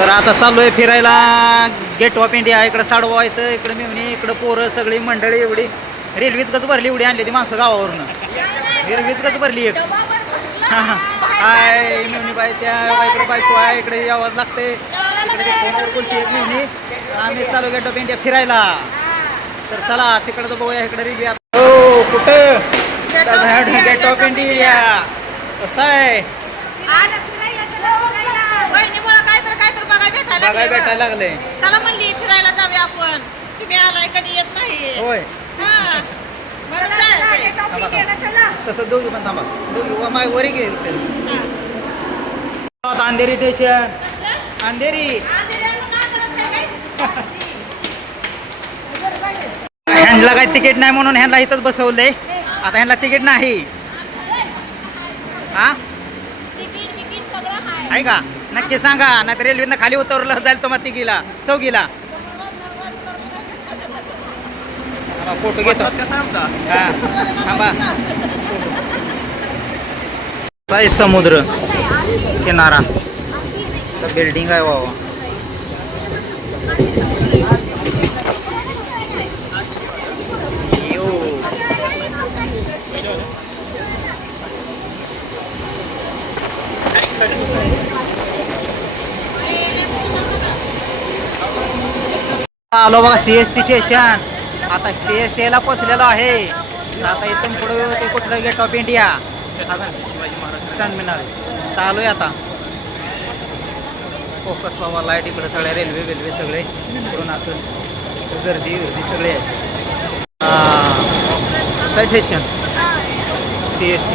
तर आता चाललोय फिरायला गेट ऑफ इंडिया. इकडं साडवा येतं, इकडं मिवणी, इकडं पोरं सगळी मंडळी एवढी. रेल्वेच गच भरली एवढी आणली ती माणसं गावावरनं. रेल्वेच गच भरली एक. हाय मिवणी बाई, त्या इकडे बायको आहे, इकडे यावं लागते. इकडे फोनवर बोलते एक मिवणी. आम्ही चालू गेट ऑफ इंडिया फिरायला. तर चला तिकडं तर बघूया इकडे रिव्ह्यू. हो कुठं गेट ऑफ इंडिया कसं आहे बघाय भेटायला लागले. चला म्हणली फिरायला जाऊया आपण. तुम्ही आलाय कधी येत नाही. होय तसं दोघी पण थांबा, दोघी माय वरी गेल. अंधेरी स्टेशन, अंधेरी. ह्यांना काय तिकीट नाही म्हणून ह्यांना इथंच बसवलंय. आता ह्यांना तिकीट नाही. हा आहे का? नक्की सांगा, नाही तर रेल्वेनं खाली उतरलं जाईल तुम्हाला तिघीला चौघीला. फोटो घेतो थांबा. काय समुद्र किनारा, बिल्डिंग आहे बाबा. आलो बघा CST स्टेशन. आता CSTला पोचलेलो आहे. आता इथून पुढे ते कुठलं गेट ऑफ इंडिया टर्मिनल. आता आलोय आता. फोकस बाबा लाईट इकडे सगळ्या रेल्वे सगळे इकडून असं गर्दी सगळे आहे. Station CST.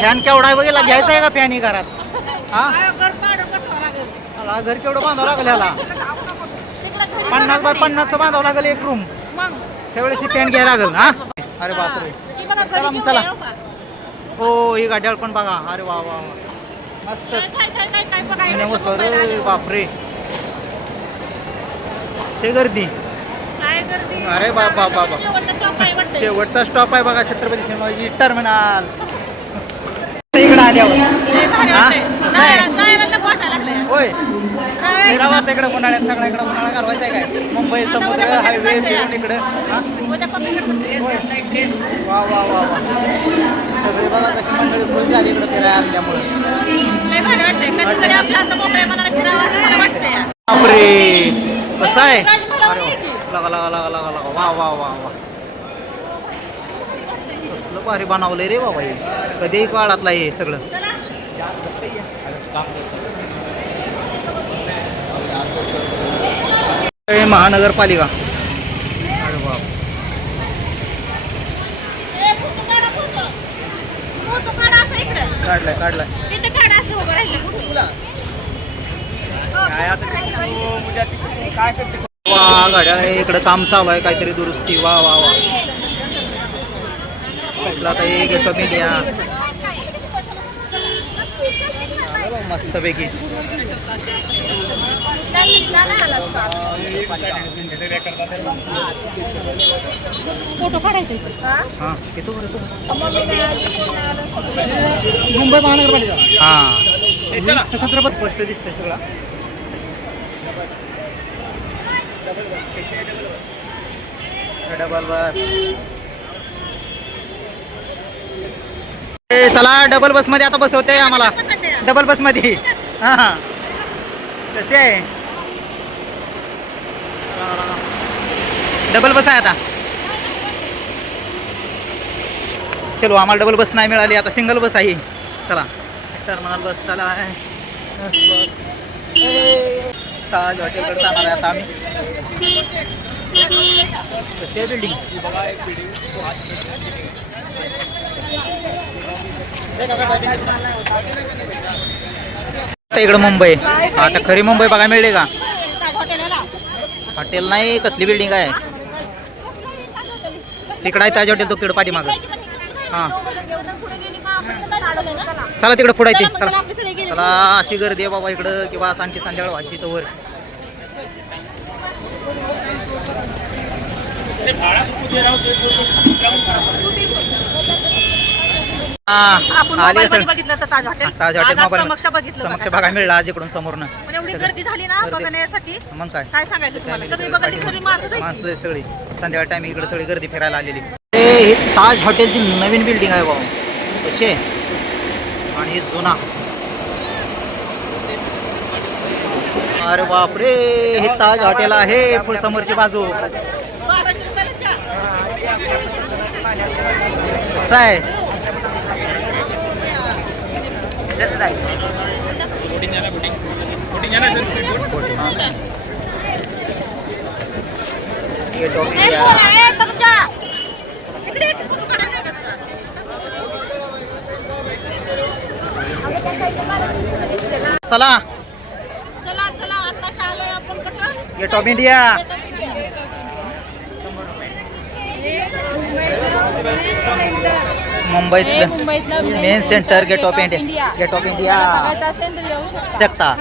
फॅन केवढा आहे बघायला घ्यायचा आहे का फॅन ही घरात? हा घर केवढं बांधावं लागेल ह्याला? 50 बाय 50चं बांधावं लागेल एक रूम. त्यावेळेस ही फॅन घ्यायला लागेल. हा अरे बापरे. चला मग चला. हो ही गाड्याळ पण बघा. अरे वा वा मस्तच. अरे बापरे शे गर्दी. अरे बाबा बाबा शेवटचा स्टॉप आहे बघा छत्रपती शिवाजी टर्मिनल. इकडे आल्यावर होय फिरावं इकडे उन्हाळ्यात. सगळ्या इकडे उन्हाळा घालवायचा आहे काय? मुंबई समुद्र हायवे फिरून इकडे. वा वा वा वा सगळे बघा कशी मंडळी खुश झाली इकडे फिरायला आल्यामुळे. बापरे कसं आहे? लगा लगा लगा लगा लगा वा वा वा वा कसलं भारी बनवलंय रे बाबा. हे कधीही काळातला हे सगळं. महानगरपालिका. अरे बाप काढलाय वा गाड्या. इकडं काम चालू आहे काहीतरी दुरुस्ती. वा वा वा कुठला आता हे गेट ऑफ इंडिया मस्तपैकी. फोटो काढायचे. हां येतो बरं मुंबई महानगरपालिका. हां छत्रपती स्पष्ट दिसतंय सगळा. डबल बस. चला डबल बस मध्ये आता बसवते आम्हाला. डबल बस मध्ये. हां कसे आहे? डबल बस आहे आता. चलो आम्हाला डबल बस नाही मिळाली, आता सिंगल बस आहे. चला टर्मिनल बस चला आहे. ताज हॉटेलकडे जाणार आहे आता आम्ही. कशी आहे बिल्डिंग? इकडं मुंबई. आता खरी मुंबई बघायला मिळते का? हॉटेल नाही, कसली बिल्डिंग आहे तिकडं आहे ताज हॉटेल, तो तिकडं पाठीमागं. हां चला तिकडं पुढे येते. चला चला, अशी गर्दी आहे बाबा इकडं, किंवा सांची संध्याकाळ व्हायची तर वर. आपण आली मोबाईल असेल मध्ये बघितलं तर ताज हॉटेल. ताज हॉटेल आज मोबाईल समक्ष बघितलं समक्ष बघा. बघा मिळलं आज इकडून समोरनं. पण एवढी गर्दी झाली ना गर्दी. बघण्यासाठी, मग काय काय सांगायचं तुम्हाला. सगळी बघायची खरी माणसं जायची. माणसं सगळी संध्याकाळ टाइम इकडे सगळी गर्दी फिरायला आलेली. हे ताज हॉटेलची नवीन बिल्डिंग आहे बाबा, कशी आहे. आणि हे जुना. अरे बापरे, हे ताज हॉटेल आहे फुल समोरची बाजू. 1200 रुपयाला चहा. कसं आहे. Gate of a, India. पोरं, ए, तुमच्या. इकडे एक कुठं काढायचं का? चला चला चला, आत्ताच आलोय आपण कुठं? Gate of India. मुंबईतलं main centre gate of India. Gate of India शकता.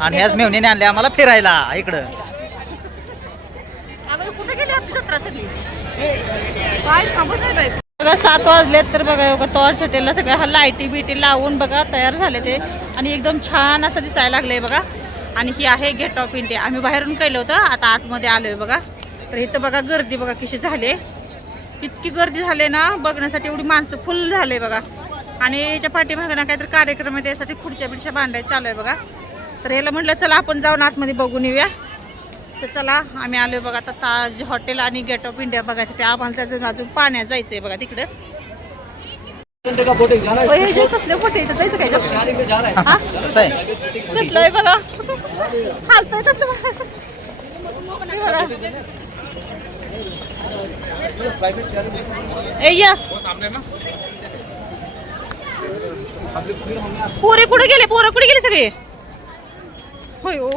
आणि ह्याच मेवणीने आणले आम्हाला फिरायला इकडं. अगं, कुठे गेली आपली जत्रा सगळी? काय सांगू नाही बाई. बघा 7 वाजलेत तर बघा टॉर्च हॉटेलला सगळ्या लाईटी बिटी लावून बघा तयार झाले ते, आणि एकदम छान असं दिसायला लागलंय बघा. आणि ही आहे गेट ऑफ इंडिया. आम्ही बाहेरून केलं होतं, आता आतमध्ये आलोय बघा. तर इथं बघा गर्दी बघा कशी झाली, इतकी गर्दी झाली ना बघण्यासाठी, एवढी माणसं फुल झाले बघा. आणि याच्या पाठीमागे ना काहीतरी कार्यक्रम आहे, त्यासाठी खुर्च्या बिडच्या बांधायचं चालू आहे बघा. तर ह्याला म्हटलं चला आपण जाऊन आतमध्ये बघून येऊया. तर चला आम्ही आलोय बघा आता ताज हॉटेल आणि गेट ऑफ इंडिया बघायसाठी. आम्हाला अजून पाण्यात जायचंय बघा तिकडे. कसले बोटे इथं जायचं काय? कसं आहे. कसलं आहे बघा, चालतंय कसलं बघा. ए या पोरे कुठे गेले, पोरं कुठे गेले सगळे? होय हो,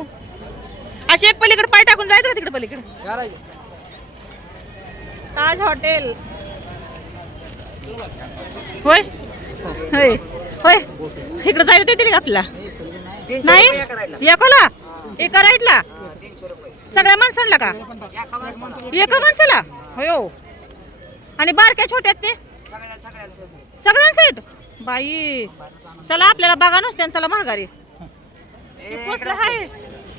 अशी एक पलीकडे पाय टाकून जायचं का तिकडे पलीकडे? ताज हॉटेल. होय होय होय, इकडे जायला देतील का आपल्याला? नाही, एकाला एका राईटला सगळ्या माणसांना का? एका माणसाला होय हो. आणि बारक्या छोट्यात ते सगळ्यांसाठी बाई. चला आपल्याला बघा नुसत्या, चला महागारी कसलं हाय.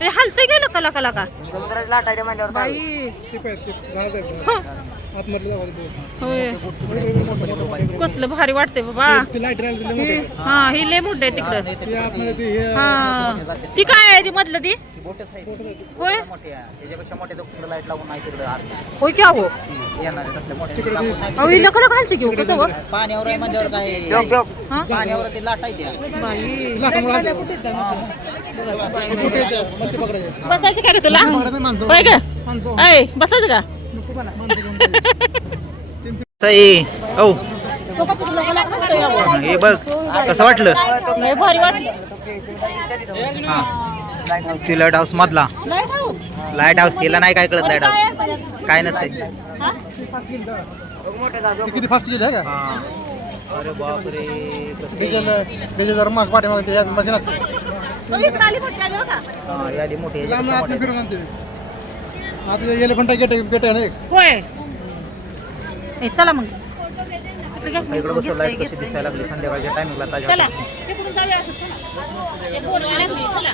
हे हलतंय गेलं कला कला का बाई. होय, कसलं भारी वाटतंय बाबा. हा, ही लय मोठं आहे तिकडं. हा, ती काय आहे ती मधलं ती? होय लाईट लावून नाही तिकडं होय क्या हो. येणार तसल्या मोठ्या अहो हिला कडं घालते घेऊ कसं हो? पाण्यावर आहे म्हणजे काय, हा? पाण्यावर ते लाटा येते. बाई बसायचं काय रे तुला? होय ग, ऐ बसायचं का? ताई औ हे बघ कसं वाटलं. लय भारी वाटलं. ती लाईट हाऊस मधला लाईट हाऊस हिला नाही काय कळत. लाईट हाऊस काय नसते. किती फास्ट गेले का? अरे बापरे, जर माग पाठीमागे मशीन असते इकडं आली मोठी आली बघा. यादी मोठी आहे, लांब याच्यापेक्षा आतून मोठी फिरून आणते. आता एलिफंटा गेट आहे ना एक. होय. ए, चला मग इकडे आहे. इकडं बसं लाईट कशी दिसायला लागली संध्याकाळच्या टायमिंगला ताज्या चला हॉटेलची. तिकडून जाऊया आपण, चला. हे पोरं लागली, चला.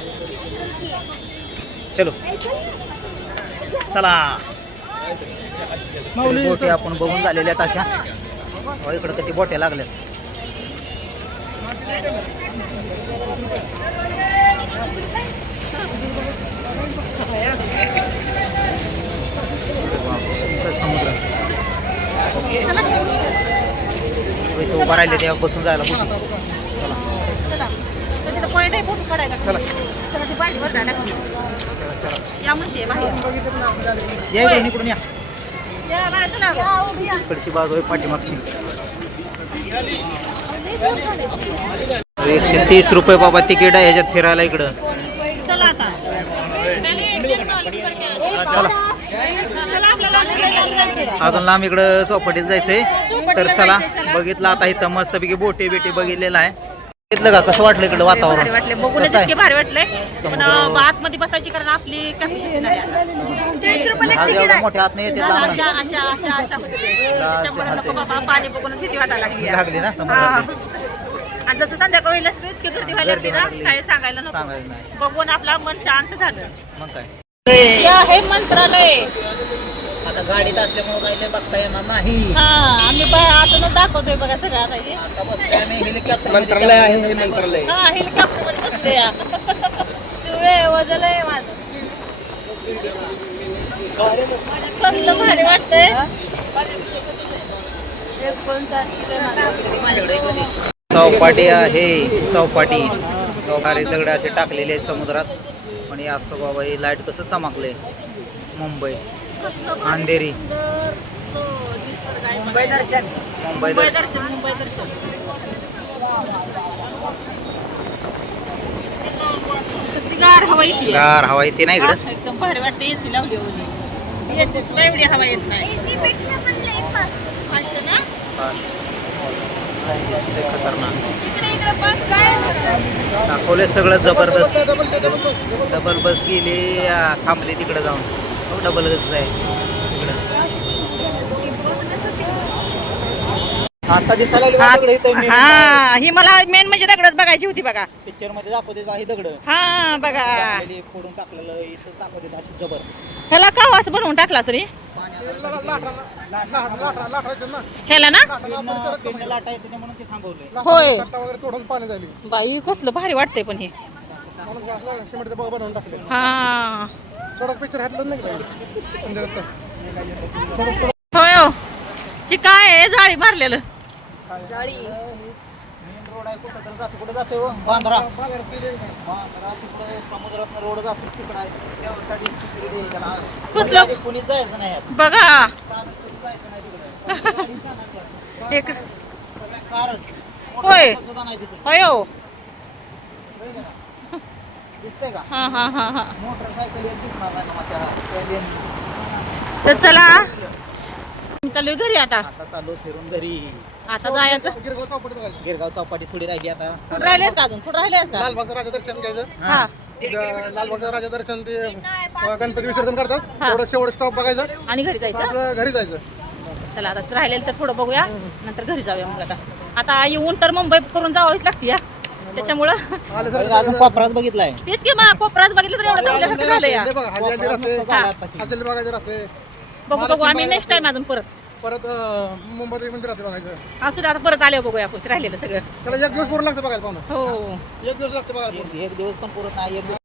चलो चला. माऊली बोटी आपण बघून झालेल्या आहेत अशा. इकडं किती बोट्या लागल्यात. समुद्र इथं उभं राहिले तेव्हा बसून जायला बोटी. चला चला त्याच्यात पॉईंट आहे फोटो काढायला. चला चला ती बाईक वर जायला या म्हणते बाहेर. या इकडून, इकडून या. या बाहेर चला. इकडची बाजू आहे पाठीमागची. 130 रुपये बाबा तिकीट आहे ह्याच्यात फिरायला इकडं. चला आता चला अजून लांब इकडं चौपाटीत जायचंय तर चला बघितलं आता इथं मस्तपैकी बोटे बिटे बघितलेलं आहे बघितलं का कसं वाटलं इकडं भारी वातावरण वाटले बघूनच कसं आहे? इतके भारी वाटले पण समुद्र. आतमध्ये बसायची कारण आपली कॅपॅसिटी नाही आता. आज एवढ्या मोठ्या हात नाही येते झालं, लांब अशा अशा अशा अशा होते ते. त्याच्यामुळे नको बाबा पाणी बघूनच भीती वाटायला लागली आहे. लागली ना हा. समुद्रात आणि जसं संध्याकाळी होईल असं इतकी गर्दी व्हायला लागली ना काय सांगायला नको सांगायचं नाही बघून आपला मन शांत झालं मग काय हे आहे मंत्रालय आता गाडीत असल्यामुळे काही लय बघता येणार नाही हा आम्ही आतूनच दाखवतोय बघा सगळं आता हे. आता बसलोय आम्ही हेलिकॉप्टर मंत्रालय आहे हे मंत्रालय हा हेलिकॉप्टर मध्ये बसले या. वजन आहे माझं कसलं भारी वाटतंय चौपाटी आहे चौपाटी चौपाटी दगड असे टाकलेले आहेत समुद्रात आणि असं बाबा हे लाईट कसं चमकलंय मुंबई अंधेरी मुंबई दर्शन मुंबई मुंबई दर्शन दर्शन मुंबई दर्शन कसली गार हवा येते गार हवा येते ना इकडं एकदम भारी वाटते एसी लावली होती येते सुद्धा एवढी हवा येत नाही फास्ट ना दिसतंय खतरनाक दाखवले सगळं जबरदस्त डबल बस गेली थांबली तिकडे जाऊन डबल बस आहे तिकडं आता दिसायला लागली दगड इथं हा ही मला मेन म्हणजे दगडच बघायची होती बघा पिक्चर मध्ये दाखवते ही दगड हा बघा फोडून टाकलेलं इथं दाखवते अशी जबर ह्याला का असं बनवून टाकला सरी ह्याला ना लाटा येते म्हणून ते थांबवलंय होय वगैरे तोडून पाणी झाली बाई कसलं भारी वाटतंय पण हे म्हणून सिमेंटचं बघ बनवून टाकले हा सडक पिक्चर हातलं नाही का होय हो हे काय आहे जाळी मारलेलं मेन रोड आहे कुठं तर जातो कुठं जातोय हो? बांद्रा बांद्रा तिकडे समुद्रात रोड जातो तिकडे आहे त्यासाठी सिक्युरिटी आहे त्याला कसलं? गाडी कोणीच जायचं नाही यात. बघा कोणीच जायचं नाही तिकडे एक सगळ्या कारच होय. मोटरसायकल सुद्धा नाही दिसत होय हो दिसतंय का हा हा हा हा मोटरसायकल एक दिसणार नाही ना त्या lane. तर चला चालू घरी आता आता चालू फिरून घरी आता जायचं गिरगाव चौपाटी बघायचं गिरगाव चौपाटी थोडी राहिली आता थोडं राहिलेस का अजून थोडं राहिलेस का लालबागचं राजा दर्शन घ्यायचं हा लालबागचं राजा दर्शन ते गणपती विसर्जन करतात तेवढं शेवट स्टॉप बघायचा आणि घरी जायचं आपलं घरी जायचं चला आता राहिलेलं तर थोडं बघूया नंतर घरी जाऊया मग आता येऊन तर मुंबई करून जावावीच लागते या त्याच्यामुळं आले अजून कोपराच बघितलाय तेच की मग कोपराच बघितलं तर एवढं चांगल्यासारखं झालं या हल्ली राहते हा. हल्ली बघायचं राहते बघू बघू आम्ही नेक्स्ट टाइम अजून परत परत मुंबईत एक मंदिर राहते बघायचं असू दे आता परत आले बघूया आपण राहिलेलं सगळं त्याला एक दिवस पूर्ण लागतं बघायला पाहुणं हो एक दिवस लागतं बघायला पूर्ण एक दिवस पण पुरत नाही एक दिवस